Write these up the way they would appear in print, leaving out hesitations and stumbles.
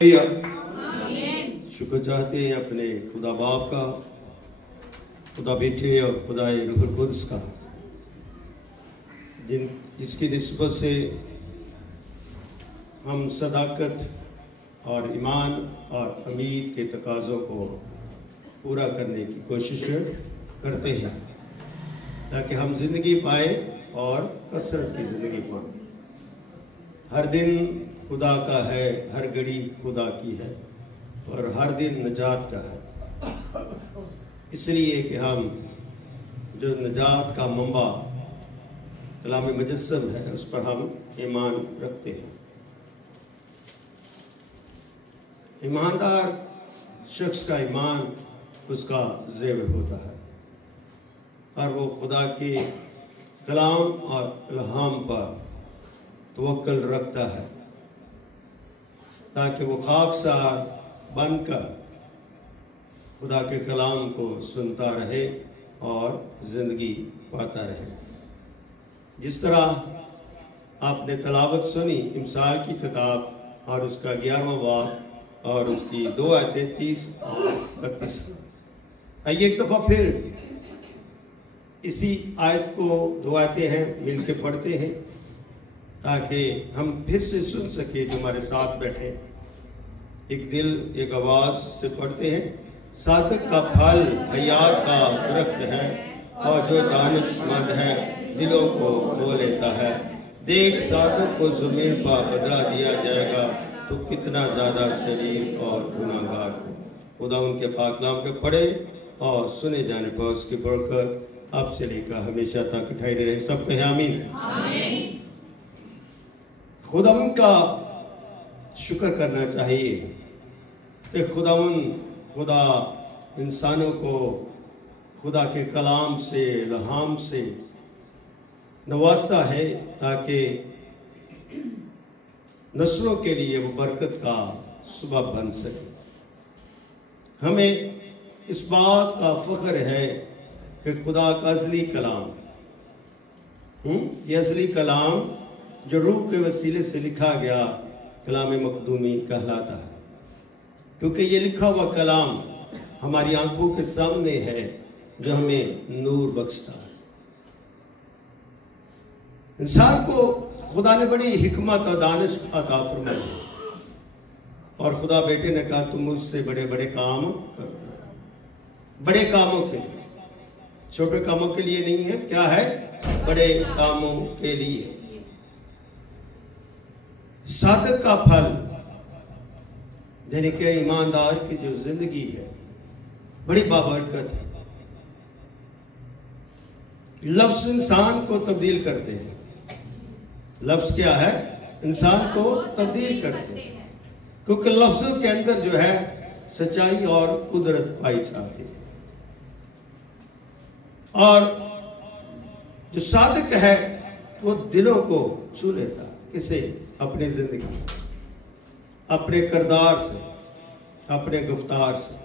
شکر چاہتے ہیں اپنے خدا باپ کا، خدا بیٹے اور خدا روح القدس کا، جس کی نسبت سے ہم صداقت اور ایمان اور امید کے تقاضوں کو پورا کرنے کی کوشش کرتے ہیں تاکہ ہم زندگی پائیں اور کثرت کی زندگی پائیں۔ ہر دن خدا کا ہے، ہر گھڑی خدا کی ہے اور ہر دن نجات کا ہے، اس لیے کہ ہم جو نجات کا منبع کلام مجسم ہے اس پر ہم ایمان رکھتے ہیں۔ ایماندار شخص کا ایمان اس کا زیور ہوتا ہے اور وہ خدا کے کلام اور الہام پر توکل رکھتا ہے تاکہ وہ خاکسار بن کر خدا کے کلام کو سنتا رہے اور زندگی پاتا رہے۔ جس طرح آپ نے تلاوت سنی امثال کی کتاب اور اس کا 11واں باب اور اس کی 2 آیتیں 30-31۔ آئیے ایک دفعہ پھر اسی آیت کو 2 آیتیں ہیں مل کے پڑھتے ہیں تاکہ ہم پھر سے سن سکیں جو ہمارے ساتھ بیٹھے۔ ایک دل ایک آواز سے پڑھتے ہیں۔ صادق کا پھل حیات کا درخت ہے اور جو دانش مند ہے دلوں کو مو لیتا ہے۔ دیکھ صادق کو زمین پر بدلہ دیا جائے گا تو کتنا زیادہ شریر اور گناہگار کو۔ خدا ان کے پاک کلام کے پڑھے اور سنے جانے پر اس کی برکت اب سے لے کر ہمیشہ تک ٹھہری رہے۔ سب کہیں آمین۔ خدا ان کا شکر کرنا چاہیے کہ خدا انسانوں کو خدا کے کلام سے الہام سے نوازتا ہے تاکہ نسلوں کے لیے وہ برکت کا سبب بن سکے۔ ہمیں اس بات کا فخر ہے کہ خدا کا ازلی کلام، یہ ازلی کلام جو روح کے وسیلے سے لکھا گیا کلام مقدومی کہلاتا ہے، کیونکہ یہ لکھا ہوا کلام ہماری آنکھوں کے سامنے ہے جو ہمیں نور بخشتا ہے۔ انسان کو خدا نے بڑی حکمت اور دانش عطا فرمائی اور خدا بیٹے نے کہا تم مجھ سے بڑے بڑے کام کرو۔ بڑے کاموں کے لیے، چھوٹے کاموں کے لیے نہیں ہے، کیا ہے؟ بڑے کاموں کے لیے۔ صادق کا پھل یعنی کہ ایماندار کی جو زندگی ہے بڑی بابرکت ہے۔ لفظ انسان کو تبدیل کرتے ہیں۔ لفظ کیا ہے؟ انسان کو تبدیل کرتے ہیں، کیونکہ لفظوں کے اندر جو ہے سچائی اور قدرت پائی جاتی ہے۔ اور جو صادق ہے وہ دلوں کو چھو لیتا ہے۔ کسے؟ اپنی زندگی، اپنے کردار سے، اپنے گفتار سے۔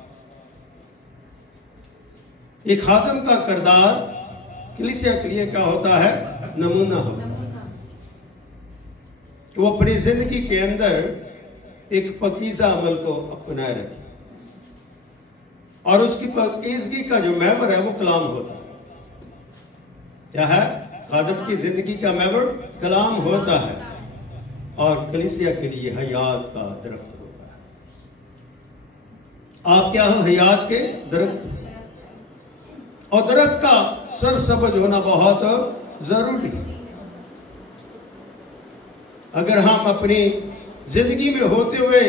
ایک خادم کا کردار کلیسیا کے لیے کیا ہوتا ہے؟ نمونہ ہوتا ہے کہ وہ اپنی زندگی کے اندر ایک پاکیزہ عمل کو اپنائے رکھے اور اس کی پاکیزگی کا جو محور ہے وہ کلام ہوتا ہے۔ کیا ہے؟ خادم کی زندگی کا محور کلام ہوتا ہے اور کلیسیا کے لیے حیات کا درخت ہوتا ہے۔ آپ کیا ہو؟ حیات کے درخت۔ اور درخت کا سرسبز ہونا بہت ضروری ہے۔ اگر ہم اپنی زندگی میں ہوتے ہوئے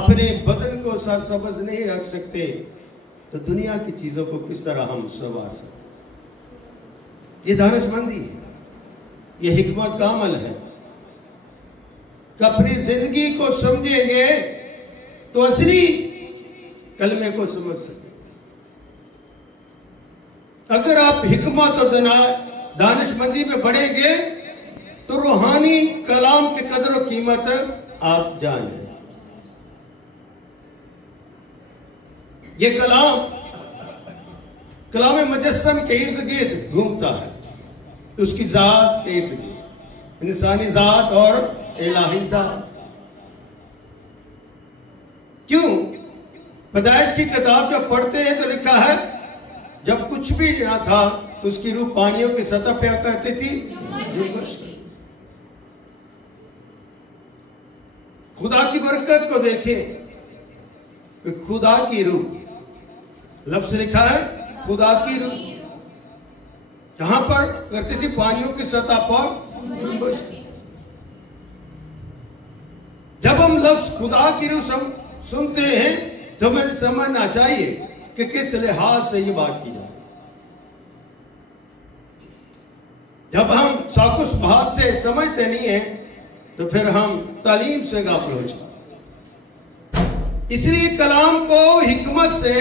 اپنے بدن کو سرسبز نہیں رکھ سکتے تو دنیا کی چیزوں کو کس طرح ہم سنوار سکتے؟ یہ دانش مندی ہے، یہ حکمت کا عمل ہے کہ اپنی زندگی کو سمجھیں گے تو اصلی کلمے کو سمجھ سکیں۔ اگر آپ حکمت اور دانش مندی میں بڑھیں گے تو روحانی کلام کی قدر و قیمت آپ جانیں۔ یہ کلام مجسم کے ارد گرد گھومتا ہے، اس کی ذات کے ارد گرد، انسانی ذات اور الہی ذات۔ پیدائش کی کتاب جب پڑھتے ہیں تو لکھا ہے جب کچھ بھی نہ تھا تو اس کی روح پانیوں کی سطح پہ کرتی تھی جنبش۔ خدا کی برکت کو دیکھیں کہ خدا کی روح، لفظ لکھا ہے خدا کی روح کہاں پر کرتی تھی؟ پانیوں کی سطح پر جنبش۔ جب ہم لفظ خدا کی روح سنتے ہیں تو ہمیں سمجھنا چاہیے کہ کس لحاظ سے یہ بات کی جائے۔ جب ہم ساکس بات سے سمجھتے نہیں ہیں تو پھر ہم تعلیم سے غافل ہو جاتے ہیں۔ اس لیے کلام کو حکمت سے،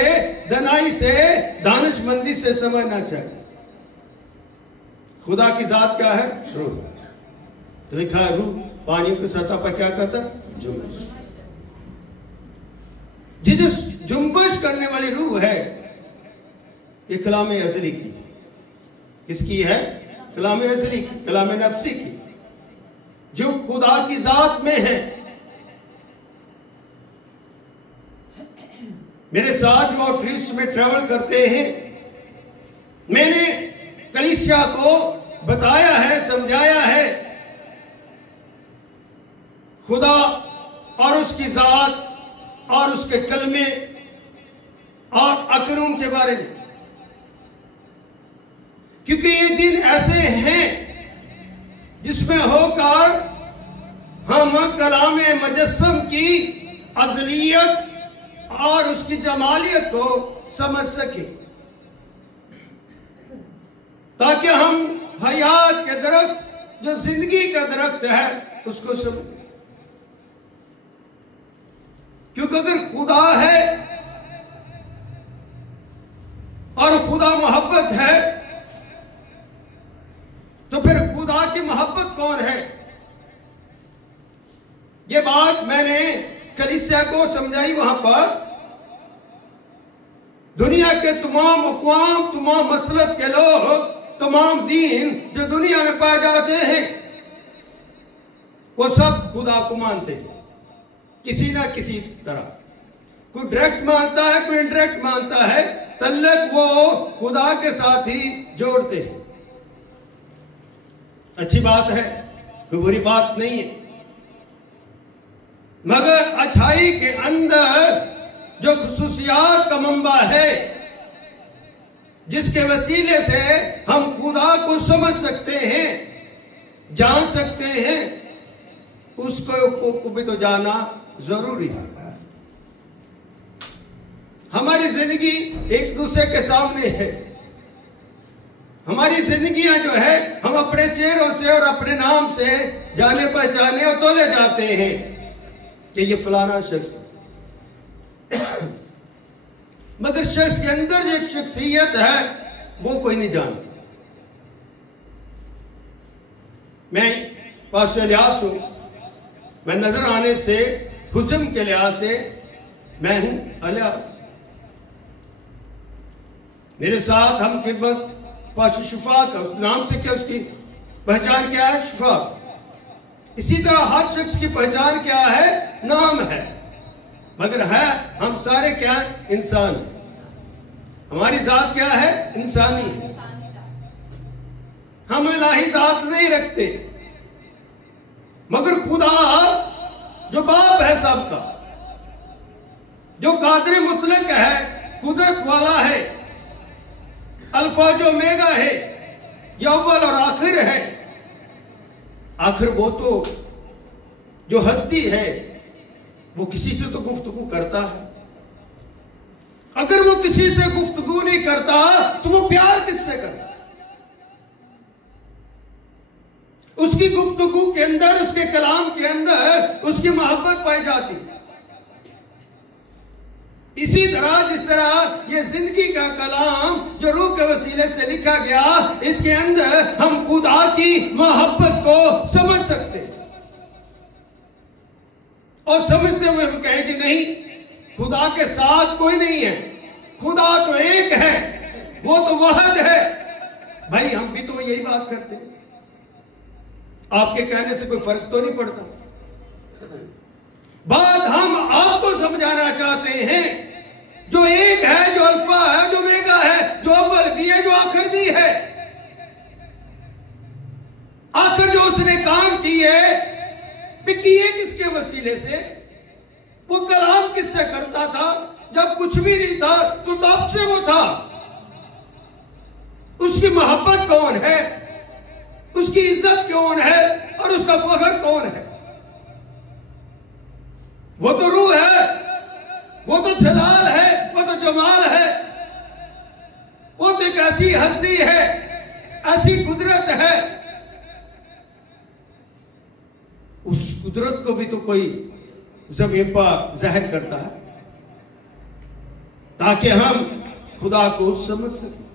دانائی سے، دانش مندی سے سمجھنا چاہیے۔ خدا کی ذات کیا ہے؟ روح۔ تو لکھا ہے روح پانیوں کی سطح پر کیا کرتا ہے؟ جنبش۔ جس جنبش کرنے والی روح ہے یہ کلام ازلی کی۔ کس کی ہے؟ کلام ازلی کی، کلام نفسی کی، جو خدا کی ذات میں ہے۔ میرے ساتھ جو آؤٹریچ میں ٹریول کرتے ہیں، میں نے کلیسیا کو بتایا ہے، سمجھایا ہے خدا اور اس کی ذات اور اس کے کلمے اور اکرم کے بارے میں، کیونکہ یہ دن ایسے ہیں جس میں ہو کر ہم کلام مجسم کی ازلیت اور اس کی جمالیت کو سمجھ سکیں، تاکہ ہم حیات کے درخت جو زندگی کا درخت ہے اس کو سمجھیں۔ کیونکہ اگر خدا ہے اور خدا محبت ہے تو پھر خدا کی محبت کون ہے؟ یہ بات میں نے کلیسیا کو سمجھائی وہاں پر۔ دنیا کے تمام اقوام، تمام مسلک کے لوگ، تمام دین جو دنیا میں پائے جاتے ہیں وہ سب خدا کو مانتے ہیں کسی نہ کسی طرح۔ کوئی ڈائریکٹ مانتا ہے، کوئی انڈائریکٹ مانتا ہے، تعلق وہ خدا کے ساتھ ہی جوڑتے ہیں۔ اچھی بات ہے، کوئی بری بات نہیں ہے، مگر اچھائی کے اندر جو خصوصیات کا منبع ہے جس کے وسیلے سے ہم خدا کو سمجھ سکتے ہیں، جان سکتے ہیں، اس کو بھی تو جانا ضروری ہے۔ ہماری زندگی ایک دوسرے کے سامنے ہے۔ ہماری زندگیاں جو ہے ہم اپنے چہروں سے اور اپنے نام سے جانے پہچانے اور تولے جاتے ہیں کہ یہ فلانا شخص، مگر شخص کے اندر جو ایک شخصیت ہے وہ کوئی نہیں جانتا۔ میں پاسٹر الیاس ہوں، میں نظر آنے سے، حجم کے لحاظ سے میں ہوں الیاس۔ میرے ساتھ ہم خدمت پاسٹر شفاعت، نام سے کیا اس کی پہچان کیا ہے؟ شفاعت۔ اسی طرح ہر شخص کی پہچان کیا ہے؟ نام ہے، مگر ہے ہم سارے کیا ہیں؟ انسان۔ ہماری ذات کیا ہے؟ انسانی ہے۔ ہم الہی ذات نہیں رکھتے، مگر خدا جو باپ ہے سب کا، جو قادر مطلق ہے، قدرت والا ہے، الفا جو اومیگا ہے، یہ اول اور آخر ہے۔ آخر وہ تو جو ہستی ہے وہ کسی سے تو گفتگو کرتا ہے۔ اگر وہ کسی سے گفتگو نہیں کرتا تو وہ پیار کس سے کرتا؟ اس کی گفتگو کے اندر، اس کے کلام کے اندر اس کی محبت پائی جاتی ہے۔ اسی طرح جس طرح یہ زندگی کا کلام جو روح کے وسیلے سے لکھا گیا، اس کے اندر ہم خدا کی محبت کو سمجھ سکتے ہیں، اور سمجھتے ہوئے ہم کہیں کہ نہیں، خدا کے ساتھ کوئی نہیں ہے، خدا تو ایک ہے، وہ تو واحد ہے۔ بھائی ہم بھی تو یہی بات کرتے ہیں، آپ کے کہنے سے کوئی فرق تو نہیں پڑتا۔ بات ہم آپ کو سمجھانا چاہتے ہیں جو ایک ہے، جو الفا ہے، جو اومیگا ہے، جو اول بھی ہے، جو آخر بھی ہے. آخر جو اس نے کام کیے کس کے وسیلے سے؟ وہ کلام کس سے کرتا تھا؟ جب کچھ بھی نہیں تھا تو تب سے وہ تھا. اس کی محبت کون ہے؟ اس کی عزت کون ہے؟ اور اس کا فخر کون ہے؟ وہ تو روح ہے، وہ تو جلال ہے، وہ تو جمال ہے، وہ تو ایک ایسی ہستی ہے، ایسی قدرت ہے. اس قدرت کو بھی تو کوئی زمین پر ظاہر کرتا ہے تاکہ ہم خدا کو سمجھ سکیں.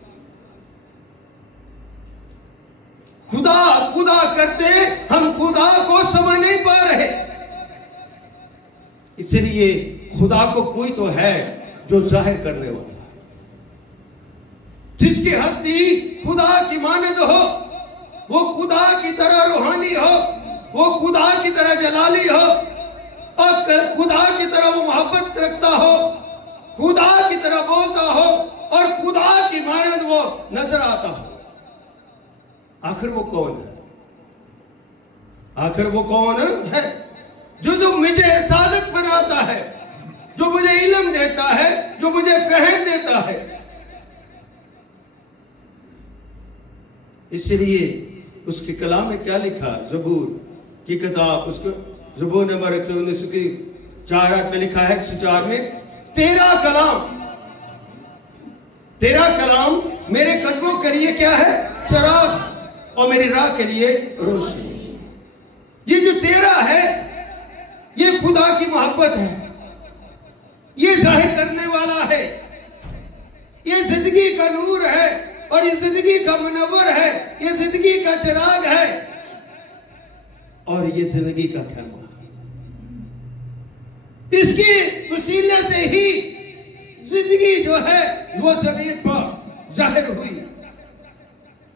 خدا کرتے ہم خدا کو سمجھ نہیں پا رہے. اس لیے خدا کو کوئی تو ہے جو ظاہر کرنے والا ہے، جس کی ہستی خدا کی مانند ہو، وہ خدا کی طرح روحانی ہو، وہ خدا کی طرح جلالی ہو، اور خدا کی طرح وہ محبت رکھتا ہو، خدا کی طرح بولتا ہو، اور خدا کی مانند وہ نظر آتا ہو. آخر وہ کون ہے؟ آخر وہ کون ہے جو مجھے صادق بناتا ہے، جو مجھے علم دیتا ہے، جو مجھے فہم دیتا ہے. اس لیے اس کے کلام میں کیا لکھا؟ زبور کی کتاب، اس کو زبور نمبر 119 کی 4 آیت میں لکھا ہے 104 میں، تیرا کلام میرے قدموں کے لیے کیا ہے؟ چراغ، اور میری راہ کے لیے روشنی. یہ جو تیرا ہے یہ خدا کی محبت ہے، یہ ظاہر کرنے والا ہے، یہ زندگی کا نور ہے، اور یہ زندگی کا منور ہے، یہ زندگی کا چراغ ہے، اور یہ زندگی کا خیمہ. اس کے وسیلے سے ہی زندگی جو ہے وہ زمین پر ظاہر ہوئی.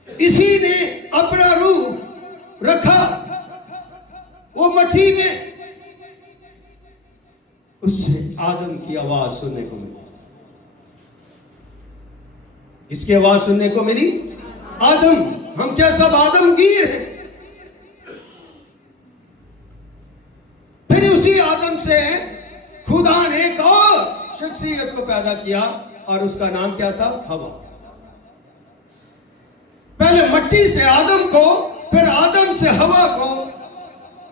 اسی نے اپنا روح رکھا وہ مٹی میں. اس سے آدم کی آواز سننے کو ملی. اس کی آواز سننے کو ملی؟ آدم. ہم کیا سب آدم گیر ہیں؟ پھر اسی آدم سے خدا نے ایک اور شخصیت کو پیدا کیا، اور اس کا نام کیا تھا؟ ہوا. پہلے مٹی سے آدم کو، پھر آدم سے ہوا کو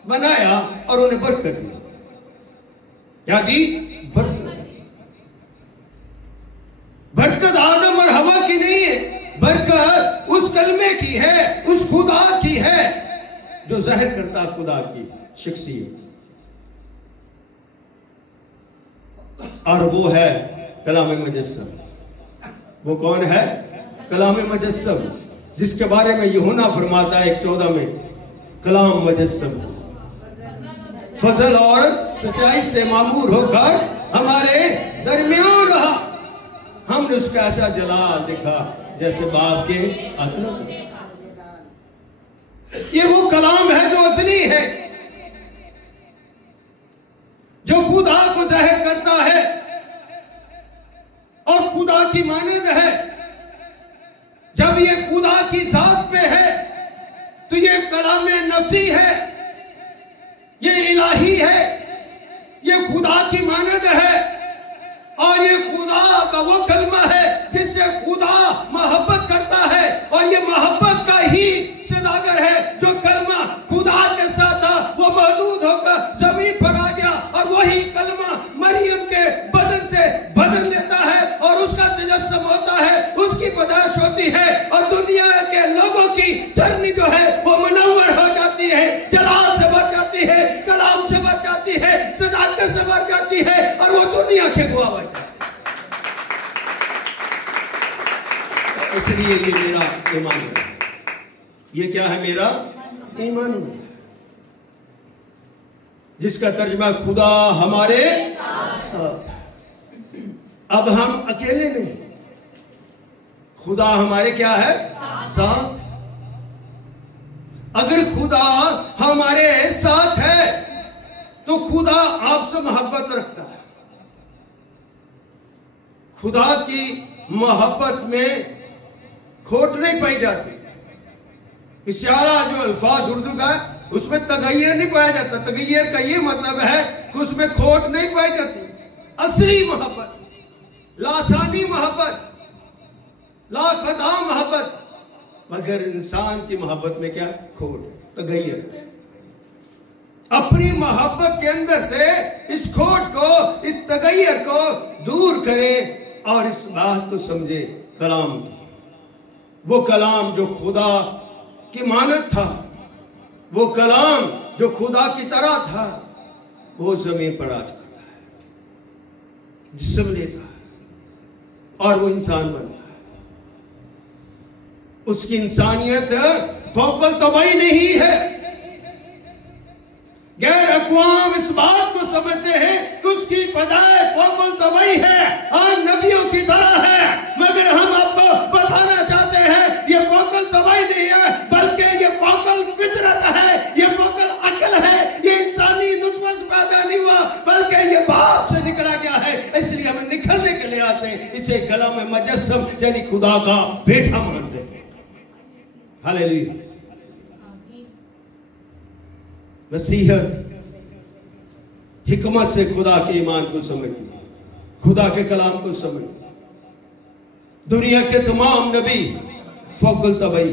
بنایا اور انہیں برکت دی. کیا دی؟ برکت آدم اور ہوا کی نہیں ہے، برکت اس کلمے کی ہے، اس خدا کی ہے جو ظاہر کرتا خدا کی شخصیت. اور وہ ہے کلام مجسم. وہ کون ہے؟ کلام مجسم، جس کے بارے میں یوحنا فرماتا ہے 1:14 میں، کلام مجسم فضل اور سچائی سے معمور ہو کر ہمارے درمیان رہا. ہم نے اس کا ایسا جلال دکھا جیسے باپ کے عطر. یہ وہ کلام ہے جو اصلی ہے، جو خدا کو ظاہر کرتا ہے اور خدا کی مانند ہے. جب یہ خدا کی ذات پہ ہے تو یہ کلام نفسی ہے، یہ الہی ہے، یہ خدا کی مانند ہے، اور یہ خدا کا وہ کلمہ ہے جس سے خدا محبت کرتا ہے. اور یہ محبت کا ہی صداگر ہے. جو کلمہ خدا کے ساتھ تھا وہ محدود ہو کر زمین پر آ گیا، اور وہی کلمہ مریم کے بدن سے بدن لیتا ہے، اور اس کا تجسم ہوتا ہے، اس کی پیدائش ہوتی ہے، اور دنیا کے لوگوں کی جرنی جو ہے وہ منور ہو جاتی ہے، جلال سے بھر جاتی ہے، کلام سے بھر جاتی ہے، صداقت سے بھر جاتی ہے، اور وہ دنیا کے گواہ بن جاتی ہے. اس لیے یہ میرا ایمان ہے. یہ کیا ہے؟ میرا ایمان، جس کا ترجمہ خدا ہمارے ساتھ. اب ہم اکیلے نہیں، خدا ہمارے کیا ہے؟ ساتھ. اگر خدا ہمارے ساتھ ہے تو خدا آپ سے محبت رکھتا ہے. خدا کی محبت میں کھوٹ نہیں پائی جاتی. پیارا جو الفاظ اردو کا ہے اس میں تغیر نہیں پایا جاتا. تغیر کا یہ مطلب ہے کہ اس میں کھوٹ نہیں پائی جاتی. اصلی محبت, لاسانی محبت, لا خطا محبت. مگر انسان کی محبت میں کیا کھوٹ, تغیر. اپنی محبت کے اندر سے اس کھوٹ کو, اس تغیر کو دور کرے اور اس بات کو سمجھے کلام کی. وہ کلام جو خدا کی مانند تھا, وہ کلام جو خدا کی طرح تھا, وہ زمین پر آج کرتا ہے, جسم لیتا ہے اور وہ انسان بنتا ہے. اس کی انسانیت فوق الطبعی نہیں ہے. غیر اقوام اس بات کو سمجھتے ہیں کہ اس کی پیدائش فوق الطبعی ہے, عام نبیوں کی طرح ہے. مگر ہم آپ کو بتانا چاہتے ہیں یہ فوق الطبعی نہیں ہے, بلکہ یہ فوق الفطرت ہے, یہ فوق العقل ہے. یہ انسانی نطفہ سے پیدا نہیں ہوا بلکہ یہ باپ سے نکلا گیا ہے. اس لیے ہم نکلنے کے لحاظ سے اسے کلام مجسم یعنی خدا کا بیٹا مانتے ہیں. ہاللیلویا. نصیحت حکمت سے خدا کے ایمان کو سمجھیں, خدا کے کلام کو سمجھیں. دنیا کے تمام نبی فوق الطبعی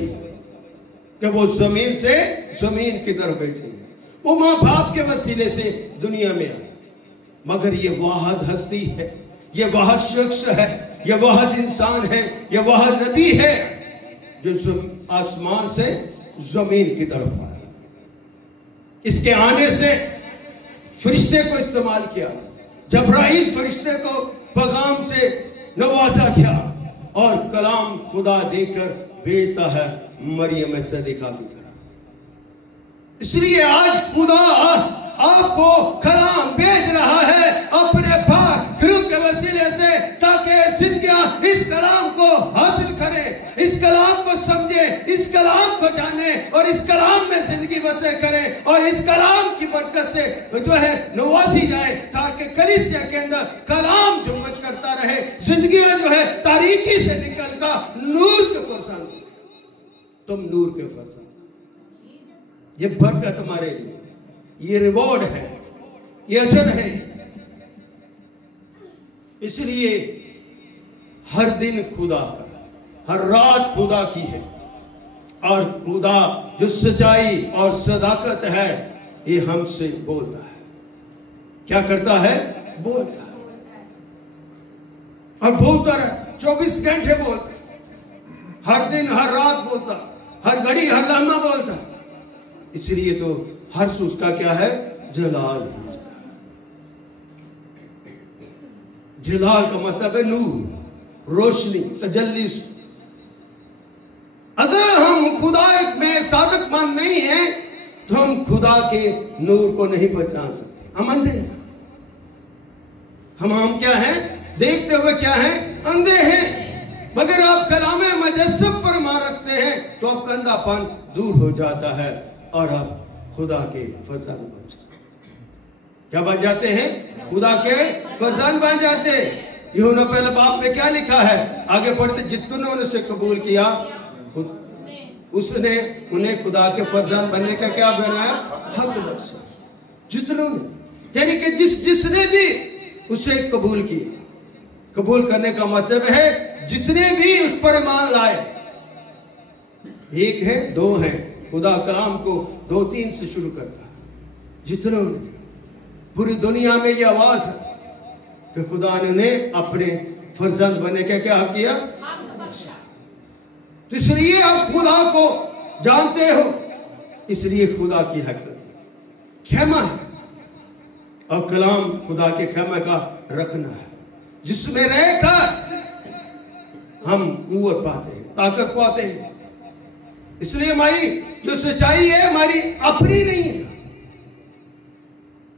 کہ وہ زمین سے زمین کی طرف بیٹھے, وہ ماں باپ کے وسیلے سے دنیا میں آئے. مگر یہ واحد ہستی ہے, یہ واحد شخص ہے, یہ واحد انسان ہے, یہ واحد نبی ہے جو آسمان سے زمین کی طرف آئے. اس کے آنے سے فرشتے کو استعمال کیا. جبرائیل فرشتے کو پیغام سے نوازا کیا اور کلام خدا دے کر بھیجتا ہے مریم صدیقہ کی طرح. اس لیے آج خدا آپ کو کلام بھیج رہا ہے اپنے پاک روح کے وسیلے سے, تاکہ زندگیاں اس کلام کو حاصل کرے, اس کلام کو سمجھے, اس کلام کو جانے اور اس کلام میں زندگی بسر کرے اور اس کلام کی برکت سے جو ہے نوازی جائے, تاکہ کلیسیا کے اندر کلام جنبش کرتا رہے. زندگیاں جو ہے تاریکی سے نکل کر نور کے فرزند. تم نور کے فرزند. یہ برکت ہمارے لیے, یہ ریوارڈ ہے, یہ اجر ہے. اس لیے ہر دن خدا کا, ہر رات خدا کی ہے, اور خدا جو سچائی اور صداقت ہے یہ ہم سے بولتا ہے. کیا کرتا ہے؟ بولتا ہے. اور بولتا رہتا, 24 گھنٹے بولتا ہے, ہر دن ہر رات بولتا, ہر گھڑی ہر لمحہ بولتا. اس لیے تو ہر سوز کا کیا ہے؟ جلال. جلال کا مطلب ہے نور, روشنی, تجلی. اگر ہم خدا میں صادق مند نہیں ہیں تو ہم خدا کے نور کو نہیں پہچان سکتے. ہم اندھے ہیں. ہم کیا ہیں؟ دیکھتے ہوئے کیا ہیں؟ اندھے ہیں. مگر آپ کلام مجسم پر ایمان رکھتے ہیں تو آپ کا اندھا پن دور ہو جاتا ہے اور آپ خدا کے فرزند بن جاتے ہیں. کیا بن جاتے ہیں؟ خدا کے فرزند بن جاتے ہیں. یوحنا پہلا باب میں کیا لکھا ہے؟ آگے پڑھتے, جتنوں نے اسے قبول کیا اس نے انہیں خدا کے فرزند بننے کا کیا بنایا؟ حق بخشا. جتنوں نے, یعنی کہ جس نے بھی اسے قبول کیا. قبول کرنے کا مطلب ہے جتنے بھی اس پر ایمان لائے. ایک ہے, دو ہیں. خدا کلام کو 2-3 سے شروع کرتا ہے. جتنوں نے, پوری دنیا میں یہ آواز ہے کہ خدا نے انہیں اپنے فرزند بننے کا کیا کیا؟ تو اس لیے آپ خدا کو جانتے ہو, اس لیے خدا کی حق خیمہ ہے, اور کلام خدا کے خیمہ کا رکھنا ہے جس میں رہ کر ہم قوت پاتے ہیں, طاقت پاتے ہیں. اس لیے ہماری جو سچائی ہے ہماری اپنی نہیں ہے.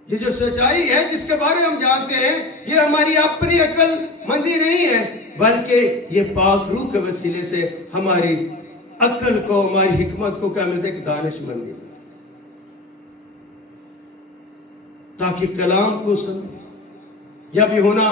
یہ جو سچائی ہے جس کے بارے ہم جانتے ہیں یہ ہماری اپنی عقل مندی نہیں ہے, بلکہ یہ پاک روح کے وسیلے سے ہماری عقل کو, ہماری حکمت کو کیا ملتا ہے؟ ایک دانش مندی, تاکہ کلام کو سمجھے. جب یوحنا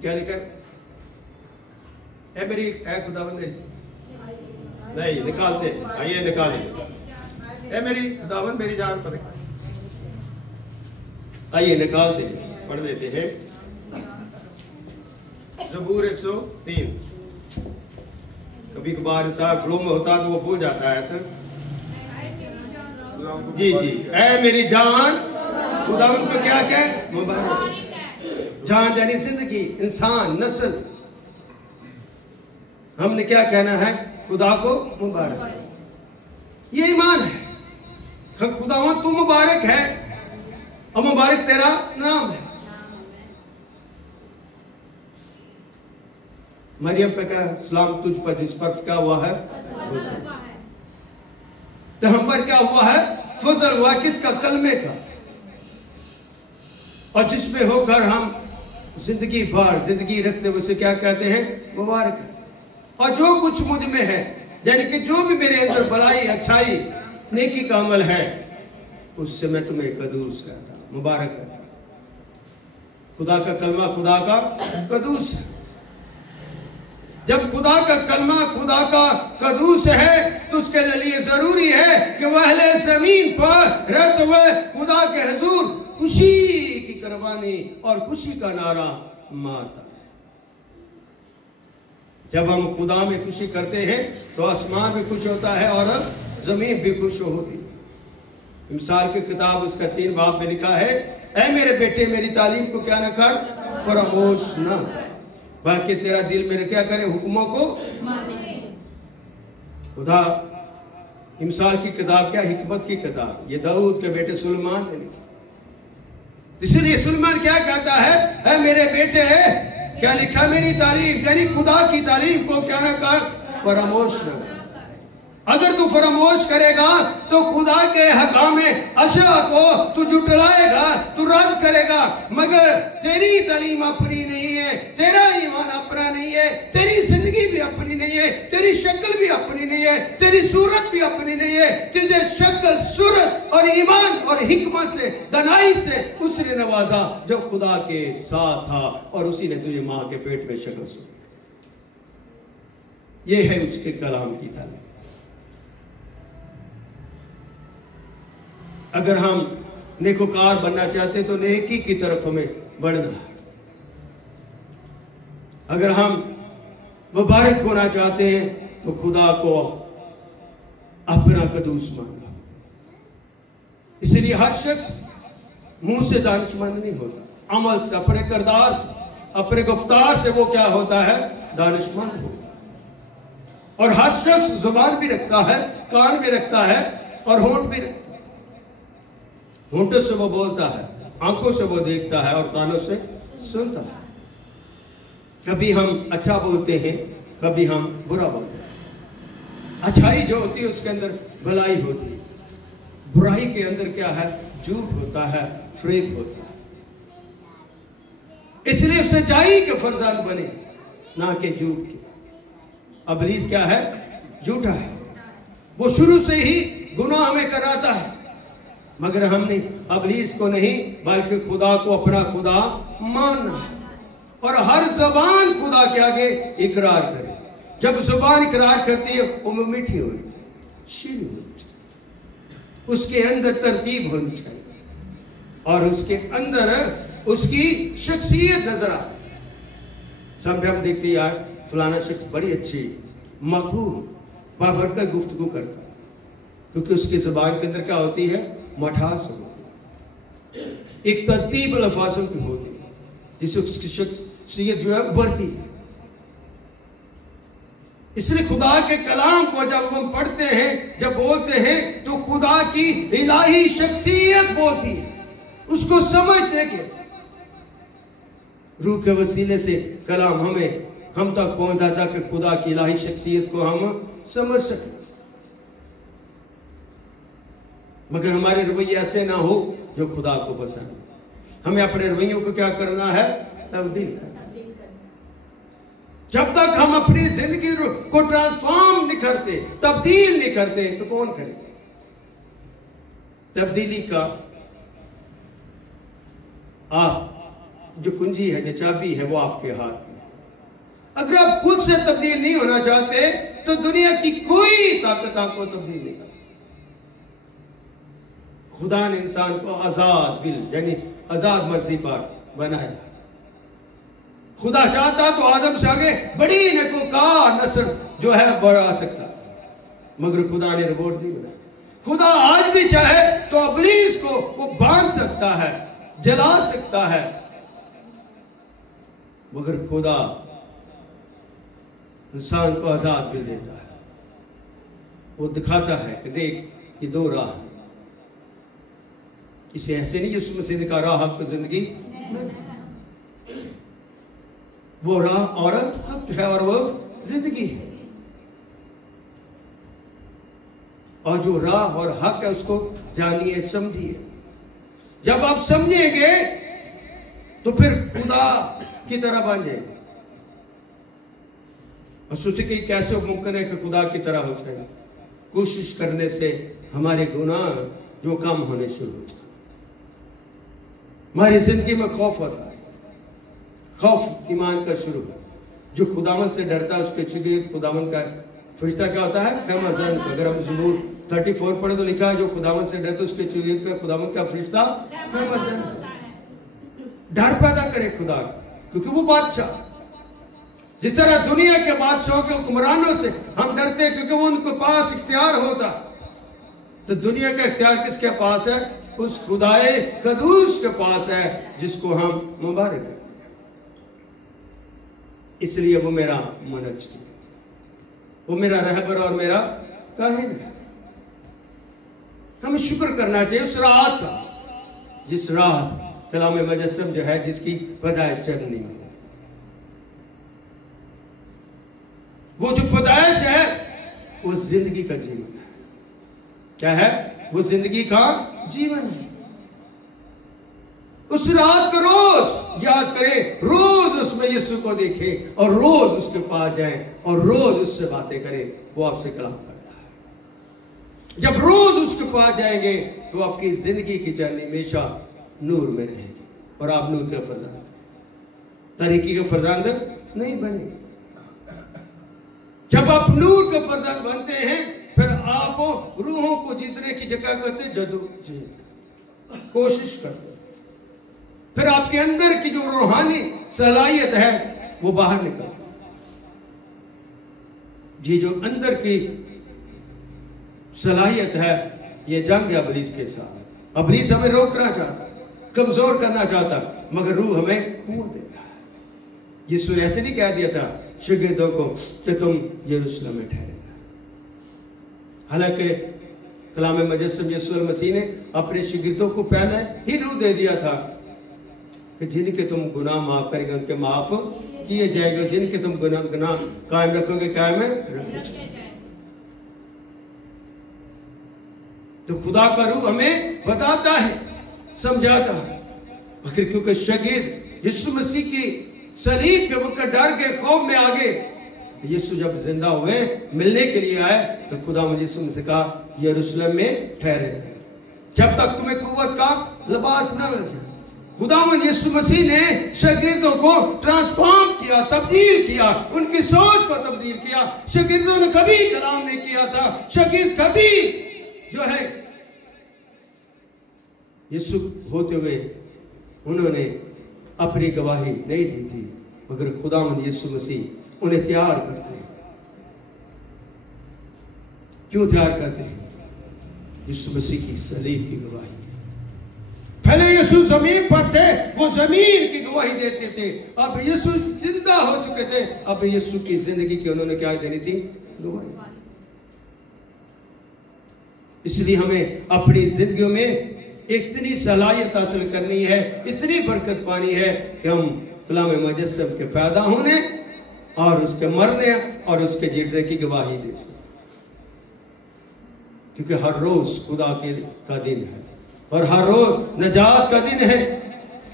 کیا لکھا ہے؟ اے میری اے خداوند میری، نہیں نکالتے، آئیے نکالیں، اے میری خداوند میری جان پر، آئیے نکالتے ہیں، پڑھ لیتے ہیں زبور 103۔ کبھی کبھار انسان فلو میں ہوتا تو وہ بھول جاتا ہے سر۔ جی جی، اے میری جان، خداوند کو کیا کہ مبارک، جان یعنی زندگی، انسان، نسل، ہم نے کیا کہنا ہے؟ خدا کو مبارک۔ یہ ایمان ہے، خداوند تو مبارک ہے اور مبارک تیرا نام ہے۔ مریم پہ کہا سلام تجھ پر جس پر کیا ہوا ہے؟ تو ہم پر کیا ہوا ہے؟ فضل ہوا، کس کا؟ کلمے کا، اور جس میں ہو کر ہم زندگی بھر زندگی رکھتے ہیں، اسے کیا کہتے ہیں؟ مبارک ہے۔ اور جو کچھ مجھ میں ہے، یعنی کہ جو بھی میرے اندر بلائی، اچھائی، نیکی کا عمل ہے، اس سے میں تمہیں قدوس کہتا ہوں، مبارک کہتا ہوں۔ خدا کا کلمہ خدا کا قدوس ہے۔ جب خدا کا کلمہ خدا کا قدوس ہے تو اس کے لیے ضروری ہے کہ وہ اہل زمین پر رہتے ہوئے خدا کے حضور خوشی کی قربانی اور خوشی کا نعرہ مارتا ہے۔ جب ہم خدا میں خوشی کرتے ہیں تو آسمان بھی خوش ہوتا ہے اور زمین بھی خوش ہوتی ہے۔ مثال کی کتاب اس کا 3 باب میں لکھا ہے، اے میرے بیٹے میری تعلیم کو کیا نہ کر، فراموش نہ، بلکہ تیرا دل میرے کیا کرے، حکموں کو مانے۔ خدا مثال کی کتاب کیا؟ حکمت کی کتاب، یہ داؤد کے بیٹے سلیمان نے لکھی۔ اس لیے سلیمان کیا کہتا ہے؟ اے میرے بیٹے، کیا لکھا؟ میری تعلیم، یعنی خدا کی تعلیم کو کیا نہ کر، فراموش نہ۔ اگر تو فراموش کرے گا تو خدا کے حکام اشیاء کو تو جھٹلائے گا، تو رد کرے گا، مگر تیری تعلیم اپنی نہیں ہے، تیرا ایمان اپنا نہیں ہے، تیری زندگی بھی اپنی نہیں ہے، تیری شکل بھی اپنی نہیں ہے، تیری صورت بھی اپنی نہیں ہے۔ تجھے شکل، صورت اور ایمان اور حکمت سے، دانائی سے اس نے نوازا جو خدا کے ساتھ تھا، اور اسی نے تجھے ماں کے پیٹ میں شکل سونپی۔ یہ ہے اس کے کلام کی تعلیم۔ اگر ہم نیکوکار بننا چاہتے ہیں تو نیکی کی طرف ہمیں بڑھنا ہے۔ اگر ہم مبارک ہونا چاہتے ہیں تو خدا کو اپنا قدوس ماننا۔ اس لیے ہر شخص منہ سے دانشمند نہیں ہوتا، عمل سے، اپنے کردار سے، اپنے گفتار سے وہ کیا ہوتا ہے؟ دانشمند ہوتا ہے۔ اور ہر شخص زبان بھی رکھتا ہے، کان بھی رکھتا ہے اور ہونٹ بھی رکھتا ہے۔ ہونٹوں سے وہ بولتا ہے، آنکھوں سے وہ دیکھتا ہے اور کانوں سے سنتا ہے۔ کبھی ہم اچھا بولتے ہیں، کبھی ہم برا بولتے ہیں۔ اچھائی جو ہوتی ہے اس کے اندر بھلائی ہوتی ہے، برائی کے اندر کیا ہے؟ جھوٹ ہوتا ہے، فریب ہوتا ہے۔ اس لیے سچائی کے فرزند بنے، نہ کہ جھوٹ کے۔ ابلیس کیا ہے؟ جھوٹا ہے، وہ شروع سے ہی گناہ ہمیں کراتا ہے، مگر ہم نے ابلیس کو نہیں بلکہ خدا کو اپنا خدا ماننا ہے۔ اور ہر زبان خدا کے آگے اقرار کرے۔ جب زبان اقرار کرتی ہے وہ میٹھی ہونی چاہیے، شیریں ہونی چاہیے، اس کے اندر ترتیب ہونی چاہیے، اور اس کے اندر اس کی شخصیت نظر آئے۔ سمجھے ہم دیکھتے ہیں یار فلانا شخص بڑی اچھی مقبول بابرکت گفتگو کرتا ہے، کیونکہ اس کی زبان کے اندر کیا ہوتی ہے؟ مٹھاس ہوتی ہے، ایک ترتیب الفاظوں کی ہوتی ہے، جس سے اس کی شخصیت جو ہے بڑھتی ہے۔ اس لیے خدا کے کلام کو جب ہم پڑھتے ہیں، جب بولتے ہیں، تو خدا کی الہی شخصیت بولتی ہے، اس کو سمجھتے کہ روح کے وسیلے سے کلام ہم تک پہنچا تھا کہ خدا کی الہی شخصیت کو ہم سمجھ سکیں۔ مگر ہمارے رویے ایسے نہ ہو جو خدا کو پسند ہے۔ ہمیں اپنے رویوں کو کیا کرنا ہے؟ تبدیل کرنا۔ جب تک ہم اپنی زندگی کو ٹرانسفارم نہیں کرتے، تبدیل نہیں کرتے، تو کون کرے گا؟ تبدیلی کا آپ جو کنجی ہے، جو چابی ہے، وہ آپ کے ہاتھ میں۔ اگر آپ خود سے تبدیل نہیں ہونا چاہتے تو دنیا کی کوئی طاقت آپ کو تبدیل نہیں کر سکتی۔ خدا نے انسان کو آزاد دل یعنی آزاد مرضی پر بنایا۔ خدا چاہتا تو آدم سے آگے بڑی نیکوکار نسل جو ہے بڑھا سکتا، مگر خدا نے روبوٹ نہیں بنایا۔ خدا آج بھی چاہے تو ابلیس کو وہ باندھ سکتا ہے، جلا سکتا ہے، مگر خدا انسان کو آزاد بھی دیتا ہے۔ وہ دکھاتا ہے کہ دیکھ یہ دو راہ ہیں، اسے ایسے نہیں یسوع مسیح کا راہ حق زندگی، وہ راہ عورت حق ہے اور وہ زندگی ہے، اور جو راہ اور حق ہے اس کو جانیے سمجھیے۔ جب آپ سمجھیں گے تو پھر خدا کی طرح بن جائیں گے۔ اور سوچیں کہ کیسے ممکن ہے کہ خدا کی طرح ہو جائے؟ کوشش کرنے سے ہمارے گناہ جو کم ہونے شروع ہوتے ہیں۔ ہماری زندگی میں خوف ہوتا ہے، خوف ایمان کا شروع ہے۔ جو خداوند سے ڈرتا ہے اس کے شاگرد خداوند کا فرشتہ کیا ہوتا ہے؟ خیمہ زن۔ اگر ہم زبور 34 پڑھے تو لکھا ہے جو خداوند سے ڈرتا ہے اس کے شاگرد کا خداوند کا فرشتہ خیمہ زن۔ ڈر پیدا کرے خدا، کیونکہ وہ بادشاہ، جس طرح دنیا کے بادشاہوں کے حکمرانوں سے ہم ڈرتے ہیں کیونکہ وہ ان کے پاس اختیار ہوتا، تو دنیا کا اختیار کس کے پاس ہے؟ اس خدائے قدوس کے پاس ہے جس کو ہم مبارک ہیں۔ اس لیے وہ میرا منج، وہ میرا رہبر اور میرا کاہن ہے۔ ہمیں شکر کرنا چاہیے اس راحت کا، جس راحت کلام مجسم جو ہے جس کی پیدائش چرنی میں، وہ جو پیدائش ہے وہ زندگی کا جیون ہے۔ کیا ہے؟ وہ زندگی کا جیون ہے۔ اس رات کو روز یاد کرے، روز اس میں یسوع کو دیکھے اور روز اس کے پاس جائیں اور روز اس سے باتیں کریں۔ وہ آپ سے کلام کرتا ہے۔ جب روز اس کے پاس جائیں گے تو آپ کی زندگی کی جرنی ہمیشہ نور میں رہے گی اور آپ نور کے فرزند، تاریکی کے فرزند نہیں بنے گے۔ جب آپ نور کے فرزند بنتے ہیں پھر آپ روحوں کو جیتنے کی جگہ کرتے جدوجہد کوشش کرتے، پھر آپ کے اندر کی جو روحانی صلاحیت ہے وہ باہر نکلتی۔ یہ جو اندر کی صلاحیت ہے یہ جنگ ہے ابلیس کے ساتھ۔ ابلیس ہمیں روکنا چاہتا، کمزور کرنا چاہتا، مگر روح ہمیں قوت دیتا ہے۔ یسوع نے ایسے نہیں کہہ دیا تھا شاگردوں کو کہ تم یروشلم میں ٹھہرے گا، حالانکہ کلام مجسم یسوع المسیح نے اپنے شاگردوں کو پہلے ہی روح دے دیا تھا کہ جن کے تم گناہ معاف کریں گے ان کے معاف کیے جائیں گے، جن کے تم گناہ قائم رکھو گے قائم رکھو گے۔ تو خدا کا روح ہمیں بتاتا ہے، سمجھاتا ہے، مگر کیونکہ شاگرد یسوع مسیح کی صلیب کے وقت ڈر کے خوف میں آگے، یسوع جب زندہ ہوئے ملنے کے لیے آئے تو خدا یسوع نے کہا یروشلم میں ٹھہرے رہے جب تک تمہیں قوت کا لباس نہ مل جائے۔ خداوند یسوع مسیح نے شاگردوں کو ٹرانسفارم کیا، تبدیل کیا، ان کی سوچ کو تبدیل کیا۔ شاگردوں نے کبھی کلام نہیں کیا تھا، شاگرد کبھی جو ہے یسوع ہوتے ہوئے انہوں نے اپنی گواہی نہیں دی تھی، مگر خداوند یسوع مسیح انہیں تیار کرتے ہیں۔ کیوں تیار کرتے ہیں؟ یسوع مسیح کی صلیب کی گواہی۔ پہلے یسوع زمین پر تھے، وہ زمین کی گواہی دیتے تھے، اب یسوع زندہ ہو چکے تھے، اب یسوع کی زندگی کی انہوں نے کیا دینی تھی؟ گواہی۔ اس لیے ہمیں اپنی زندگیوں میں اتنی صلاحیت حاصل کرنی ہے، اتنی برکت پانی ہے کہ ہم کلام مجسم کے پیدا ہونے اور اس کے مرنے اور اس کے جیتنے کی گواہی دے سکیں، کیونکہ ہر روز خدا کا دن ہے اور ہر روز نجات کا دن ہے۔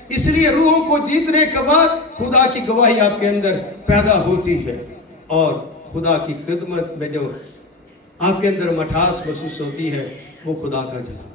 اس لیے روحوں کو جیتنے کے بعد خدا کی گواہی آپ کے اندر پیدا ہوتی ہے، اور خدا کی خدمت میں جو آپ کے اندر مٹھاس محسوس ہوتی ہے وہ خدا کا جلال۔